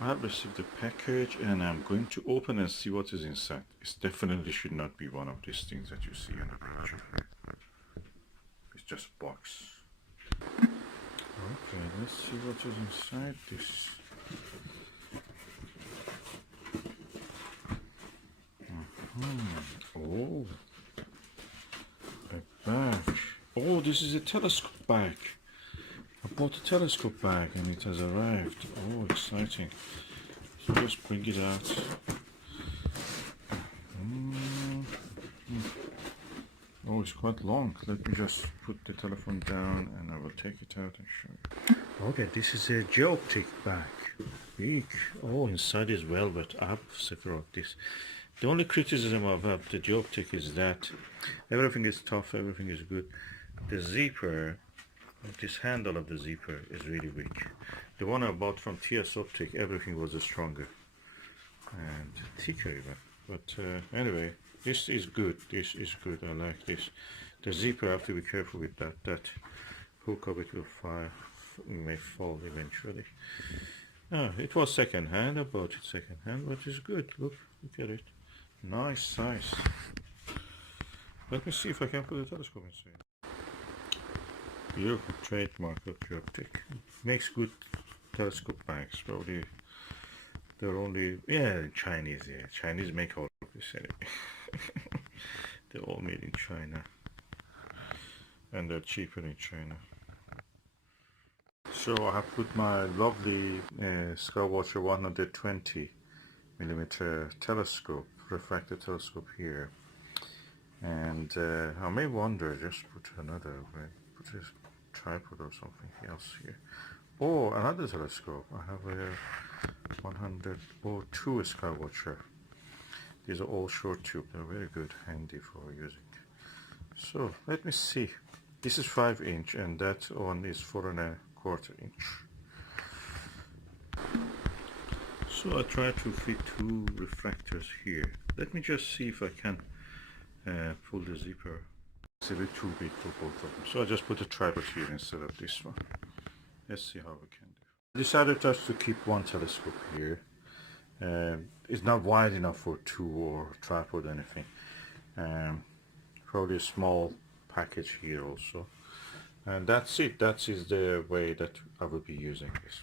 I have received the package and I'm going to open and see what is inside. It definitely should not be one of these things that you see in the picture. It's just a box. Okay, let's see what is inside this. Oh, a bag. Oh, this is a telescope bag. I bought a telescope bag and it has arrived. Oh, exciting. So just bring it out. Oh, it's quite long. Let me just put the telephone down and I will take it out and show you. Okay, this is a Geoptik bag. Big. Oh, inside is velvet. I have several of this. The only criticism of the Geoptik is that everything is tough, everything is good. The zipper, this handle of the zipper is really weak. The one I bought from TS Optic, everything was stronger and thicker even. But anyway, this is good. This is good. I like this. The zipper, I have to be careful with that. That hook of it will may fall eventually. It was second hand. I bought it second hand, but it's good. Look at it. Nice size. Let me see if I can put a telescope inside. Beautiful trademark of Geoptik. Makes good telescope bags. Probably they're only Chinese. Yeah, Chinese make all of this anyway. They're all made in China, and they're cheaper in China. So I have put my lovely Skywatcher 120 millimeter telescope, refractor telescope here, and I may wonder, just put another way, put a tripod or something else here. Oh, another telescope. I have a 102 Skywatcher. These are all short tube. They're very good, handy for using. So let me see. This is 5" and that one is 4¼ inch. So I try to fit 2 refractors here. Let me just see if I can pull the zipper. It's a bit too big for both of them. So I just put a tripod here instead of this one. Let's see how we can do. I decided just to keep one telescope here. It's not wide enough for 2 or tripod or anything. Probably a small package here also. And that's it. That is the way that I will be using this.